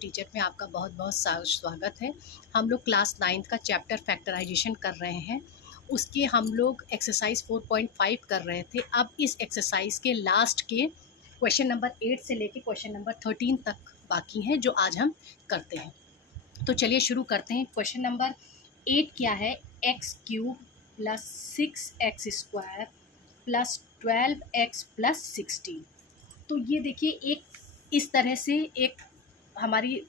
Teacher में आपका बहुत बहुत स्वागत है। हम लोग क्लास 9th का चैप्टर फैक्टराइजेशन कर रहे हैं। उसके हम लोग एक्सरसाइज 4.5 कर रहे थे। अब इस एक्सरसाइज के लास्ट के क्वेश्चन नंबर 8 से लेके क्वेश्चन नंबर 13 तक बाकी हैं, जो आज हम करते हैं। तो चलिए शुरू करते हैं। क्वेश्चन नंबर 8 क्या है? x³ + 6x² + 12x + 16। तो ये देखिए, एक इस तरह से एक हमारी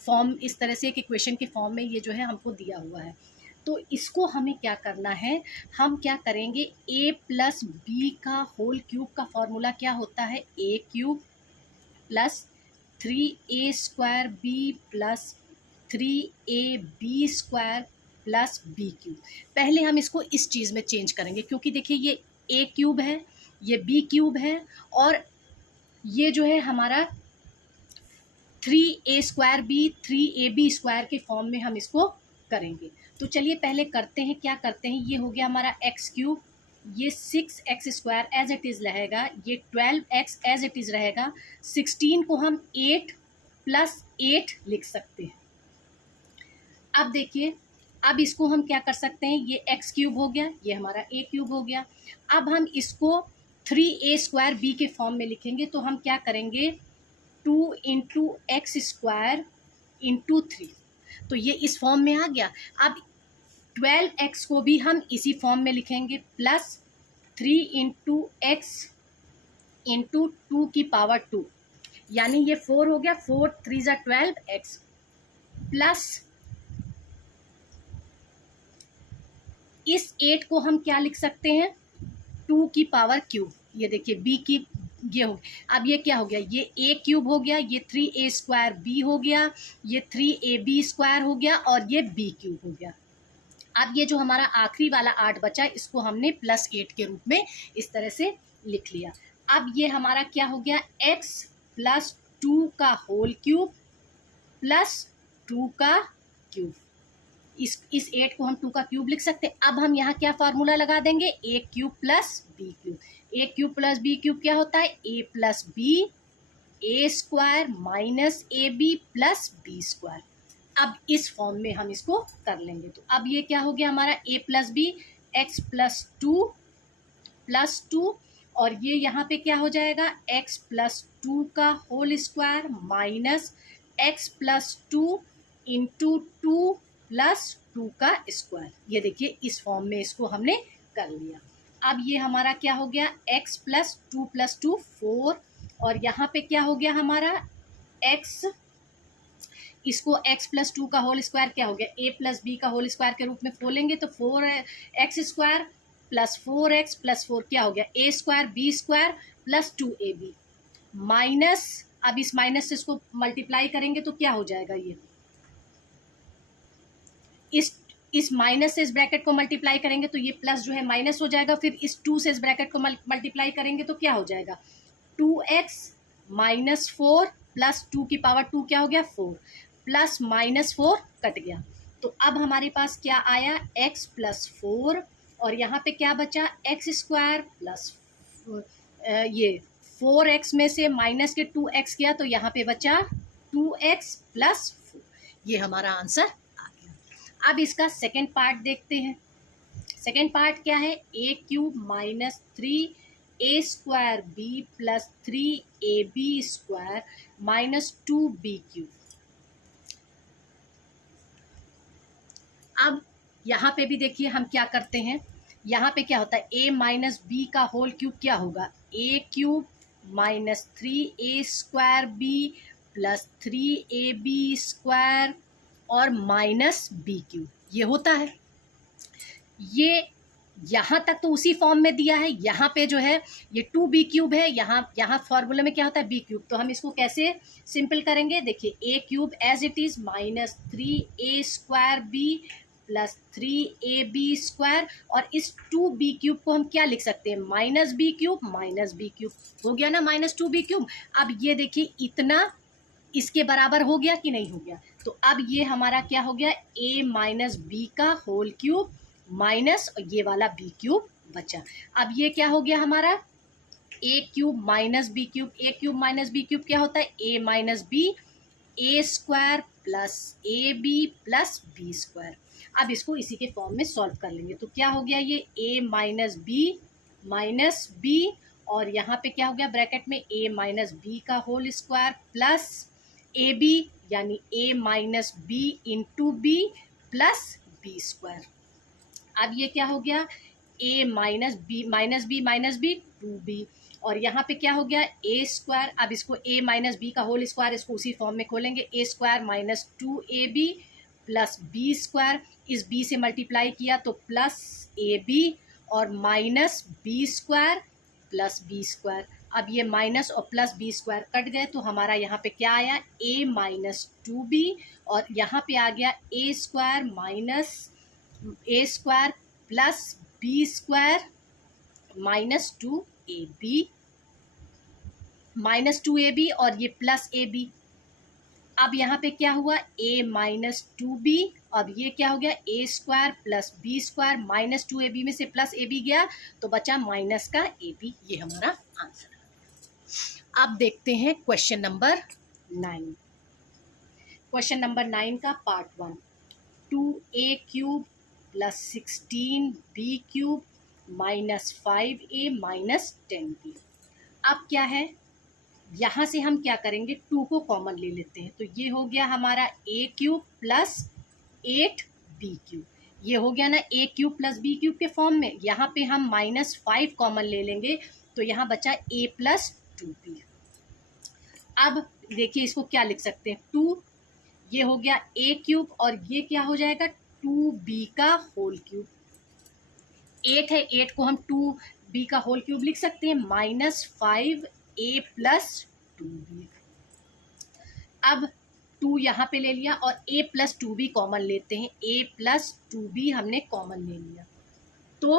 फॉर्म, इस तरह से एक इक्वेशन के फॉर्म में ये जो है हमको दिया हुआ है। तो इसको हमें क्या करना है, हम क्या करेंगे, a + b का होल क्यूब का फॉर्मूला क्या होता है? a³ + 3a² + 3ab² + b³। पहले हम इसको इस चीज़ में चेंज करेंगे, क्योंकि देखिए ये a³ है, ये b³ है, और ये जो है हमारा 3a² 3ab² के फॉर्म में हम इसको करेंगे। तो चलिए पहले करते हैं, क्या करते हैं। ये हो गया हमारा x³, ये 6x² एज इट इज़ रहेगा, ये 12x एज इट इज़ रहेगा, 16 को हम 8 + 8 लिख सकते हैं। अब देखिए, अब इसको हम क्या कर सकते हैं, ये x³ हो गया, ये हमारा a³ हो गया। अब हम इसको 3a² b के फॉर्म में लिखेंगे, तो हम क्या करेंगे, 2 × x² × 3। तो ये इस फॉर्म में आ गया। अब 12x को भी हम इसी फॉर्म में लिखेंगे, प्लस 3 × x × 2⁻², यानी ये 4 हो गया, 4 × 3 = 12x, प्लस इस 8 को हम क्या लिख सकते हैं, 2⁻³ ये देखिए b की ये हो। अब ये क्या हो गया, ये a³ हो गया, ये 3a² b हो गया, ये 3ab² हो गया, और ये b³ हो गया। अब ये जो हमारा आखिरी वाला 8 बचा, इसको हमने +8 के रूप में इस तरह से लिख लिया। अब ये हमारा क्या हो गया, x + 2 का होल क्यूब + 2 का क्यूब। इस 8 को हम 2 का क्यूब लिख सकते हैं। अब हम यहाँ क्या फार्मूला लगा देंगे, a³ + b³। a³ + b³ क्या होता है, a + b a² - ab + b²। अब इस फॉर्म में हम इसको कर लेंगे। तो अब ये क्या हो गया हमारा, a + b x + 2 + 2, और ये यहाँ पे क्या हो जाएगा, x + 2 का होल स्क्वायर माइनस x + 2 × 2 + 2 का स्क्वायर। ये देखिए इस फॉर्म में इसको हमने कर लिया। अब ये हमारा क्या हो गया, x + 2 + 2 4, और यहाँ पे क्या हो गया हमारा x, इसको x + 2 का होल स्क्वायर क्या हो गया, a + b का होल स्क्वायर के रूप में खोलेंगे तो 4x² + 4x + 4 क्या हो गया, a² b² + 2ab माइनस, अब इस माइनस से इसको मल्टीप्लाई करेंगे तो क्या हो जाएगा, ये इस माइनस से इस ब्रैकेट को मल्टीप्लाई करेंगे तो ये प्लस जो है माइनस हो जाएगा, फिर इस 2 से इस ब्रैकेट को मल्टीप्लाई करेंगे तो क्या हो जाएगा, 2x - 4 + 2⁻² क्या हो गया, 4 प्लस -4 कट गया। तो अब हमारे पास क्या आया, x + 4, और यहाँ पे क्या बचा, x² प्लस ये 4x में से माइनस के 2x गया, तो यहाँ पे बचा 2x + 4। ये हमारा आंसर आ गया। अब इसका सेकेंड पार्ट देखते हैं। सेकेंड पार्ट क्या है, a³ - 3a² b + 3ab² - 2b³। अब यहाँ पे भी देखिए हम क्या करते हैं, यहाँ पे क्या होता है, a - b का होल क्यूब क्या होगा, a³ - 3a² b + 3ab² और -b³, ये होता है। ये यहाँ तक तो उसी फॉर्म में दिया है, यहाँ पे जो है ये 2b³ है, यहाँ फॉर्मूले में क्या होता है, b³। तो हम इसको कैसे सिंपल करेंगे, देखिए a³ as it is -3a² b + 3ab² और इस 2b³ को हम क्या लिख सकते हैं, -b³ -b³ हो गया ना, -2b³। अब ये देखिए इतना इसके बराबर हो गया कि नहीं हो गया। तो अब ये हमारा क्या हो गया, a - b का होल क्यूब माइनस ये वाला b³ बचा। अब ये क्या हो गया हमारा, a³ - b³, a³ - b³ क्या होता है, a - b A square plus A B plus B square. अब इसको इसी के फॉर्म में सॉल्व कर लेंगे तो क्या हो गया, ये ए माइनस बी और यहाँ पे क्या हो गया ब्रैकेट में ए माइनस बी का होल स्क्वायर प्लस ए बी यानी a minus b into b plus B square. अब ये क्या हो गया, ए माइनस बी 2b और यहाँ पे क्या हो गया ए स्क्वायर। अब इसको ए माइनस बी का होल स्क्वायर इसको उसी फॉर्म में खोलेंगे, a square minus 2ab plus B square, इस बी से मल्टीप्लाई किया तो प्लस ए बी और minus B square plus B square. अब ये माइनस और प्लस बी स्क्वायर कट गए तो हमारा यहाँ पे क्या आया, ए माइनस 2b और यहाँ पे आ गया a square minus a square plus B square minus 2ab और ये प्लस ए बी। अब यहाँ पे क्या हुआ, a माइनस 2b, अब ये क्या हो गया a square plus B square minus 2ab में से प्लस ए बी गया तो बचा माइनस का ए बी। ये हमारा आंसर है। अब देखते हैं क्वेश्चन नंबर 9। क्वेश्चन नंबर 9 का part 1, 2a cube plus 16b cube minus 5a minus 10b। अब क्या है, यहाँ से हम क्या करेंगे, 2 को कॉमन ले लेते हैं तो ये हो गया हमारा a cube plus 8b cube. ये हो गया ना a cube plus b cube के फॉर्म में। यहाँ पे हम माइनस 5 कॉमन ले लेंगे तो यहाँ बचा a प्लस 2b। अब देखिए इसको क्या लिख सकते हैं, 2 ये हो गया a क्यूब और ये क्या हो जाएगा 2b का होल क्यूब। 8 है, 8 को हम 2b का होल क्यूब लिख सकते हैं माइनस 5a प्लस 2b। अब 2 यहाँ पे ले लिया और a प्लस 2b कॉमन लेते हैं, a प्लस 2b हमने कॉमन ले लिया तो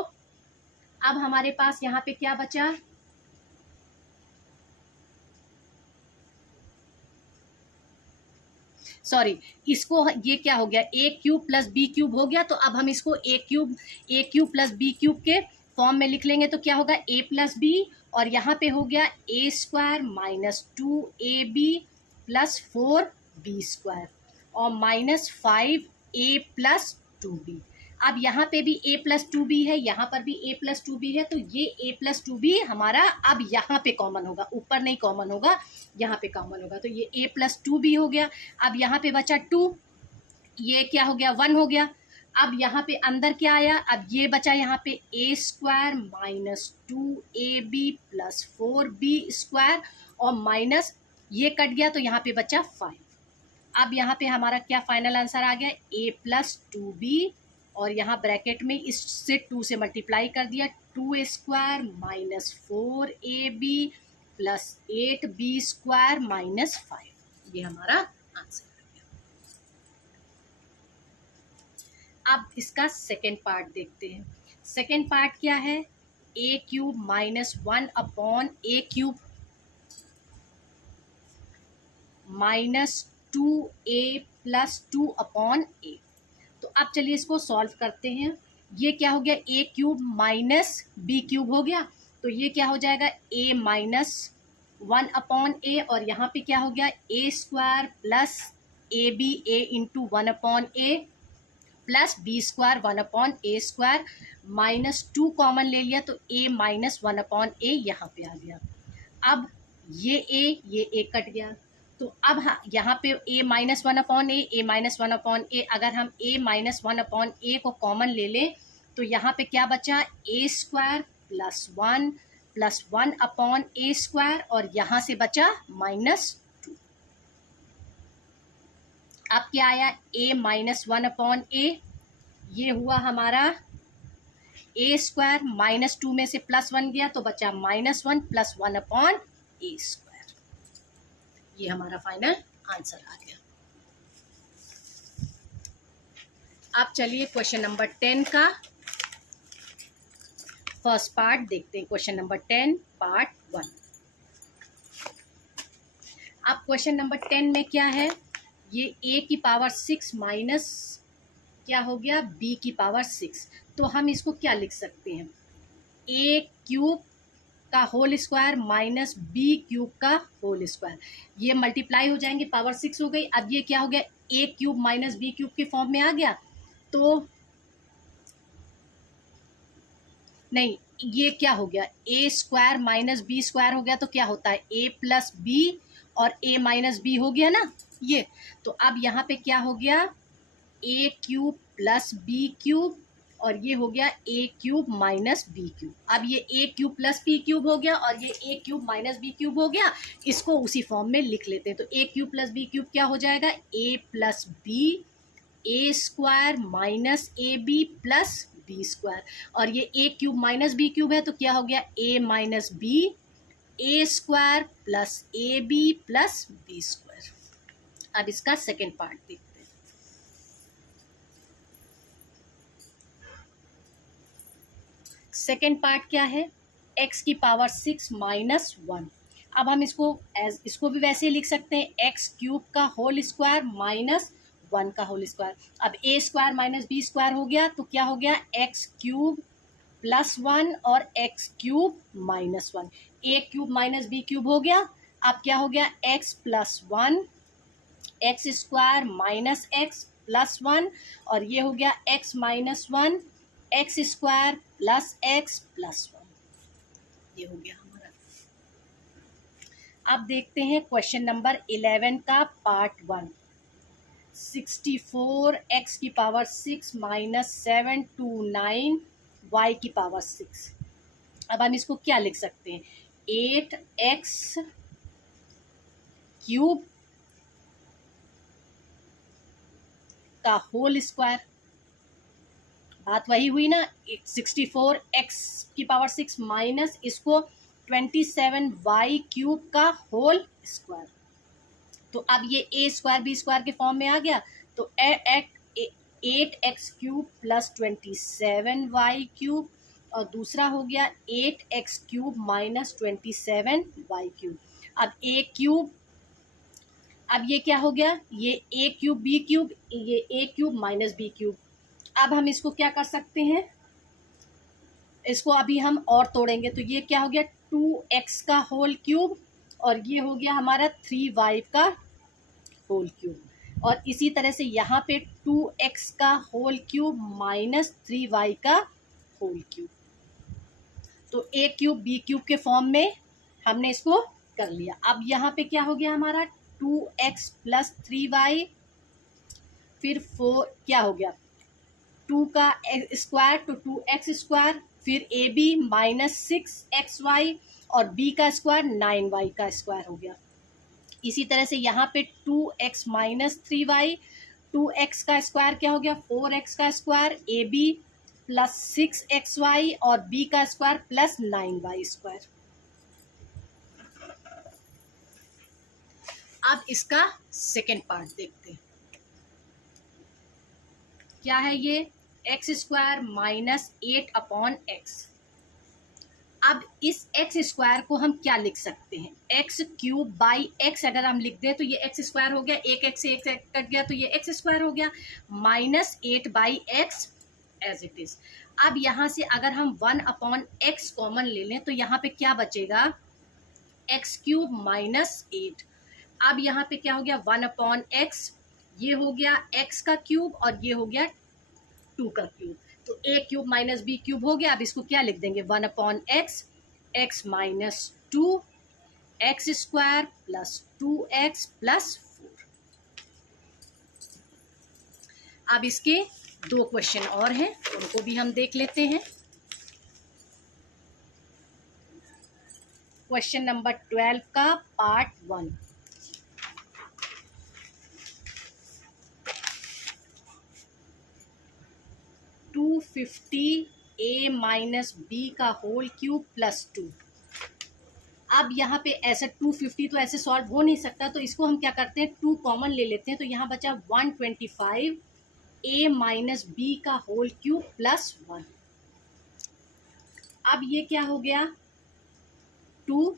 अब हमारे पास यहाँ पे क्या बचा, सॉरी इसको ये क्या हो गया a cube plus b cube हो गया तो अब हम इसको a cube plus b cube के फॉर्म में लिख लेंगे तो क्या होगा a प्लस b और यहाँ पे हो गया a square minus 2ab plus 4b square और माइनस 5a प्लस 2b। अब यहाँ पे भी a प्लस 2b है, यहाँ पर भी a प्लस 2b है तो ये a प्लस 2b हमारा अब यहाँ पे कॉमन होगा, ऊपर नहीं कॉमन होगा, यहाँ पे कॉमन होगा तो ये a प्लस 2b हो गया। अब यहाँ पे बचा 2, ये क्या हो गया 1 हो गया। अब यहाँ पे अंदर क्या आया, अब ये बचा यहाँ पे a square minus 2ab plus 4b square और माइनस ये कट गया तो यहाँ पे बचा 5। अब यहाँ पे हमारा क्या फाइनल आंसर आ गया, a प्लस 2b और यहाँ ब्रैकेट में इससे 2 से मल्टीप्लाई कर दिया, 2a square minus 4ab plus 8b square minus 5। ये हमारा आंसर आ गया। अब इसका सेकेंड पार्ट देखते हैं। सेकेंड पार्ट क्या है, a cube minus 1 upon a cube minus 2a plus 2 upon a। तो अब चलिए इसको सॉल्व करते हैं। ये क्या हो गया a cube minus b cube हो गया तो ये क्या हो जाएगा a माइनस 1 अपॉन a और यहाँ पे क्या हो गया a square plus A B a into 1 upon a plus b square 1 upon a square minus 2 common ले लिया तो a माइनस 1 अपॉन a यहाँ पे आ गया। अब ये a कट गया तो अब यहाँ पे a minus 1 upon a minus 1 upon a, अगर हम a माइनस 1 अपॉन a को कॉमन ले लें तो यहाँ पे क्या बचा a square plus 1 upon a square और यहाँ से बचा माइनस 2। अब क्या आया a माइनस 1 अपॉन a, ये हुआ हमारा a स्क्वायर माइनस 2 में से प्लस 1 गया तो बचा minus 1 plus 1 upon a square. ये हमारा फाइनल आंसर आ गया। अब चलिए क्वेश्चन नंबर 10 का फर्स्ट पार्ट देखते हैं। Question number 10 part 1। अब क्वेश्चन नंबर 10 में क्या है, ये a की पावर 6 माइनस क्या हो गया b की पावर 6 तो हम इसको क्या लिख सकते हैं, a क्यूब का whole square minus B cube का होल स्क्वायर, ये मल्टीप्लाई हो जाएंगे, पावर 6 हो गई। अब ये क्या हो गया, ए क्यूब माइनस बी क्यूब के फॉर्म में आ गया, तो नहीं, ये क्या हो गया, a square minus B square हो गया, तो क्या होता है ए प्लस बी और ए माइनस बी हो गया ना ये। तो अब यहाँ पे क्या हो गया, ए क्यूब प्लस बी क्यूब, और ये हो गया ए क्यूब माइनस बी क्यूब। अब ये a cube plus b cube हो गया और ये a cube minus B cube हो गया, इसको उसी फॉर्म में लिख लेते हैं। तो a cube plus b cube क्या हो जाएगा, a plus b a square minus a B plus B square, और ये a cube minus B cube है तो क्या हो गया, a minus b a square plus A B plus B square. अब इसका सेकेंड पार्ट देखते हैं। सेकेंड पार्ट क्या है, x की पावर 6 माइनस 1। अब हम इसको भी वैसे ही लिख सकते हैं, एक्स क्यूब का होल स्क्वायर माइनस 1 का होल स्क्वायर। अब ए स्क्वायर माइनस बी स्क्वायर हो गया तो क्या हो गया, एक्स क्यूब प्लस 1 और एक्स क्यूब माइनस 1। ए क्यूब माइनस बी क्यूब हो गया, अब क्या हो गया, x plus 1 x square minus x plus 1, और ये हो गया x minus 1 x square plus x plus 1, ये हो गया हमारा। अब देखते हैं क्वेश्चन नंबर 11 का पार्ट 1। 64 एक्स की पावर 6 माइनस 729 वाई की पावर 6। अब हम इसको क्या लिख सकते हैं, 8x क्यूब का होल स्क्वायर, बात वही हुई ना, 64 एक्स की पावर 6 माइनस इसको 27 वाई क्यूब का होल स्क्वायर। तो अब ये ए स्क्वायर बी स्क्वायर के फॉर्म में आ गया, तो 8x cube plus 27 Y cube, और दूसरा हो गया 8x cube minus 27 Y cube. अब ए क्यूब, अब ये क्या हो गया, ये ए क्यूब बी क्यूब, ये a cube minus B cube. अब हम इसको क्या कर सकते हैं, इसको अभी हम और तोड़ेंगे, तो ये क्या हो गया, 2x का होल क्यूब, और ये हो गया हमारा 3y का होल क्यूब, और इसी तरह से यहाँ पे 2x का होल क्यूब माइनस 3y का होल क्यूब। तो ए क्यूब बी क्यूब के फॉर्म में हमने इसको कर लिया। अब यहाँ पे क्या हो गया हमारा, 2x प्लस 3y, फिर 4 क्या हो गया, 2 का स्क्वायर तो 2x स्क्वायर, फिर ए बी माइनस 6xy, और b का स्क्वायर 9y का स्क्वायर हो गया। इसी तरह से यहाँ पे 2x माइनस 3y, 2x का स्क्वायर क्या हो गया, 4x का square, A B plus 6xy, और b का स्क्वायर प्लस 9y स्क्वायर। अब इसका सेकेंड पार्ट देखते हैं, क्या है ये, एक्स स्क्वायर माइनस 8/x। अब इस एक्स स्क्वायर को हम क्या लिख सकते हैं, एक्स क्यूब बाई एक्स अगर हम लिख दें तो ये एक्स स्क्वायर हो गया, एक एक्स से एक कट गया तो ये एक्स स्क्वायर हो गया, minus 8/x as it is. अब यहाँ से अगर हम 1/x कॉमन ले लें तो यहाँ पे क्या बचेगा, एक्स क्यूब माइनस 8। अब यहाँ पे क्या हो गया, 1/x, ये हो गया x का क्यूब, और ये हो गया 2 का क्यूब, तो a cube minus b cube हो गया। अब इसको क्या लिख देंगे, 1/x, x minus 2 x square plus 2x plus 4। अब इसके 2 क्वेश्चन और हैं, उनको भी हम देख लेते हैं। क्वेश्चन नंबर 12 का पार्ट 1। a माइनस बी का होल क्यूब प्लस 2। अब यहाँ पे ऐसा 250 तो ऐसे सॉल्व हो नहीं सकता, तो इसको हम क्या करते हैं, 2 कॉमन ले लेते हैं, तो यहाँ बचा 125 a माइनस बी का होल क्यूब प्लस 1। अब ये क्या हो गया, 2,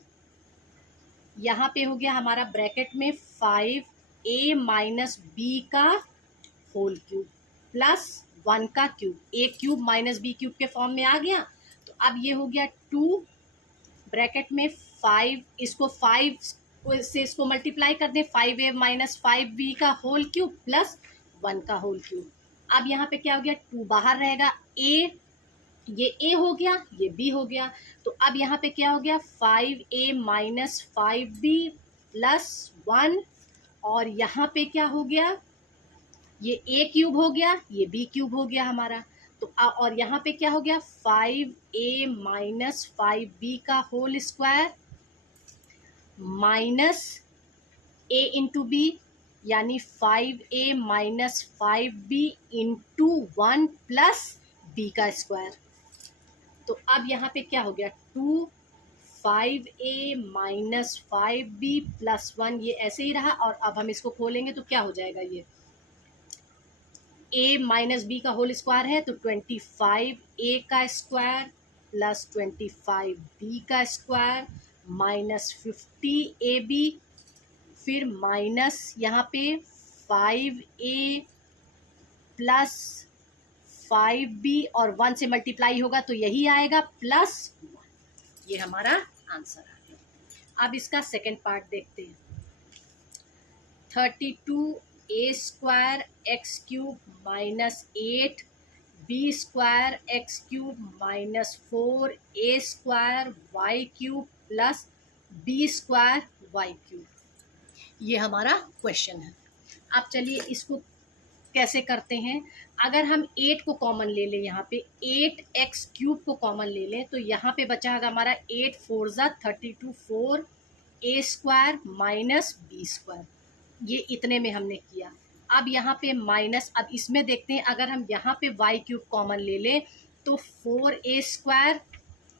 यहाँ पे हो गया हमारा ब्रैकेट में 5a माइनस बी का होल क्यूब प्लस 1 का क्यूब, ए क्यूब माइनस बी क्यूब के फॉर्म में आ गया। तो अब ये हो गया 2 ब्रैकेट में 5, इसको 5 से इसको मल्टीप्लाई कर दें, 5a माइनस 5b का होल क्यूब प्लस 1 का होल क्यूब। अब यहाँ पे क्या हो गया, 2 बाहर रहेगा, ये a हो गया, ये b हो गया। तो अब यहाँ पे क्या हो गया, 5a माइनस 5b प्लस 1, और यहाँ पे क्या हो गया, ये a क्यूब हो गया, ये b क्यूब हो गया हमारा। तो और यहाँ पे क्या हो गया, 5a माइनस 5b का whole square minus a into B, यानी 5a minus 5b into 1 plus b का स्क्वायर। तो अब यहाँ पे क्या हो गया, 2 5a माइनस 5b प्लस 1, ये ऐसे ही रहा। और अब हम इसको खोलेंगे तो क्या हो जाएगा, ये a माइनस b का होल स्क्वायर है, तो 25a का स्क्वायर प्लस 25b का स्क्वायर माइनस 50ab, फिर माइनस यहाँ पे 5a प्लस 5b और 1 से मल्टीप्लाई होगा तो यही आएगा प्लस 1। ये हमारा आंसर आ गया। अब इसका सेकंड पार्ट देखते हैं। 32a square X cube minus 8b square X cube minus 4a square Y cube plus b square Y cube, ये हमारा क्वेश्चन है। अब चलिए इसको कैसे करते हैं। अगर हम 8 को कॉमन ले लें, यहाँ पे 8x क्यूब को कॉमन ले लें, तो यहाँ पे बचा होगा हमारा 8 4 ज़ा 32, 4a square minus b square, ये इतने में हमने किया। अब यहाँ पे माइनस, अब इसमें देखते हैं, अगर हम यहाँ पे y क्यूब कॉमन ले लें तो 4a square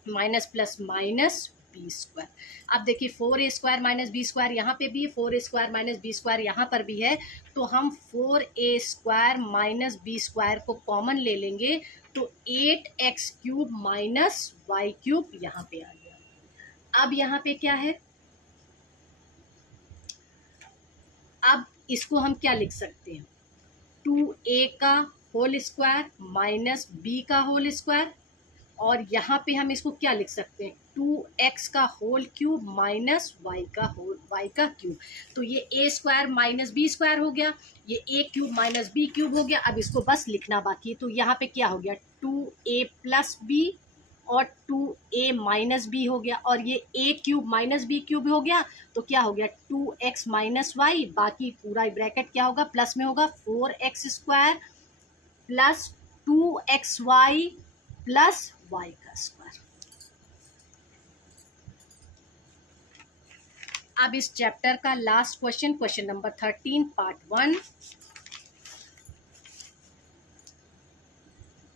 minus plus minus B square. अब देखिए 4a square minus B square यहाँ पे भी है, 4a square minus B square यहाँ पर भी है, तो हम 4a square minus B square को कॉमन ले लेंगे तो 8x cube minus Y cube यहाँ पे आ गया। अब यहाँ पे क्या है, अब इसको हम क्या लिख सकते हैं, 2a का होल स्क्वायर माइनस b का होल स्क्वायर, और यहाँ पे हम इसको क्या लिख सकते हैं, 2x का होल क्यूब माइनस y का क्यूब। तो ये a square minus b square हो गया, ये a cube minus b cube हो गया। अब इसको बस लिखना बाकी है, तो यहाँ पे क्या हो गया, 2a प्लस b और 2a माइनस b हो गया, और ये a cube minus b cube हो गया, तो क्या हो गया 2x माइनस वाई, बाकी पूरा ब्रैकेट क्या होगा, प्लस में होगा 4x square plus 2xy plus y का स्क्वायर। अब इस चैप्टर का last question, question number 13 part 1,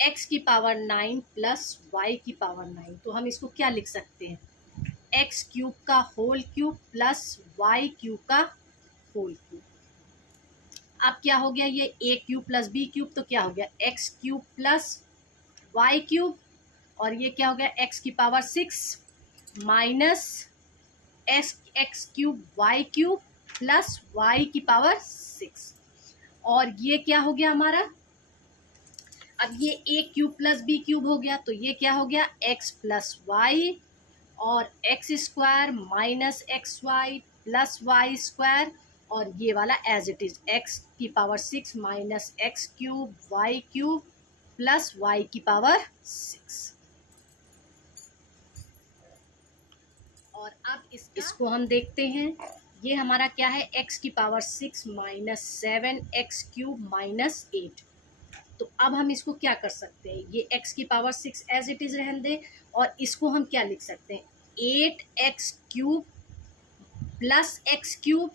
x की पावर 9 प्लस y की पावर 9, तो हम इसको क्या लिख सकते हैं, x क्यूब का whole cube plus y cube का होल क्यूब। अब क्या हो गया, ये a cube plus b cube, तो क्या हो गया x cube plus y cube, और ये क्या हो गया x की power 6 minus x cube y cube plus y की पावर 6, और ये क्या हो गया हमारा, अब ये a cube plus b cube हो गया, तो ये क्या हो गया x प्लस वाई, और x square minus X Y plus Y square, और ये वाला एज इट इज x की power 6 minus X cube Y cube plus y की पावर 6। और अब इसको हम देखते हैं, ये हमारा क्या है, x की power 6 minus 7x cube minus 8। तो अब हम इसको क्या कर सकते हैं, ये x की पावर 6 एज इट इज रहने दें, और इसको हम क्या लिख सकते हैं, 8x cube plus x cube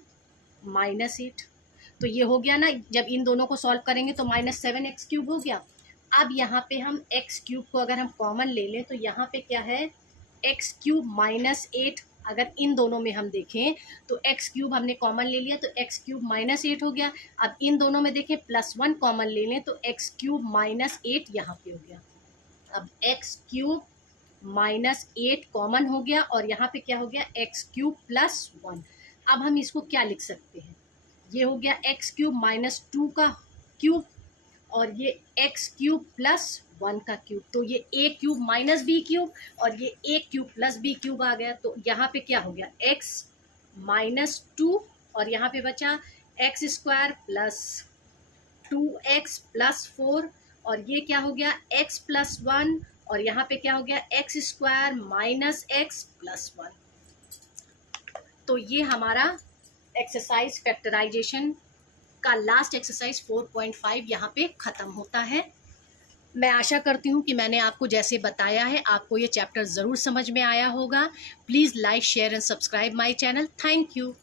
minus 8। तो ये हो गया ना, जब इन दोनों को सॉल्व करेंगे तो माइनस 7x क्यूब हो गया। अब यहाँ पे हम x क्यूब को अगर हम कॉमन ले लें तो यहाँ पे क्या है, x क्यूब माइनस 8, अगर इन दोनों में हम देखें तो x क्यूब हमने कॉमन ले लिया तो x क्यूब माइनस 8 हो गया। अब इन दोनों में देखें +1 कॉमन ले लें तो x क्यूब माइनस 8 यहाँ पे हो गया। अब x क्यूब माइनस 8 कॉमन हो गया, और यहाँ पे क्या हो गया, x क्यूब प्लस 1। अब हम इसको क्या लिख सकते हैं, ये हो गया x क्यूब माइनस 2 का क्यूब, और ये x क्यूब प्लस 1 का क्यूब, तो ये a cube minus B cube और ये a cube plus b cube आ गया। तो यहाँ पे क्या हो गया, x माइनस 2 और यहाँ पे बचा x square plus 2x plus 4 और ये क्या हो गया x प्लस 1 और यहाँ पे क्या हो गया x square minus x plus 1। तो ये हमारा एक्सरसाइज फैक्टराइजेशन का लास्ट एक्सरसाइज 4.5 यहाँ पे ख़त्म होता है। मैं आशा करती हूँ कि मैंने आपको जैसे बताया है आपको ये चैप्टर ज़रूर समझ में आया होगा। Please like, share and subscribe my channel. Thank you.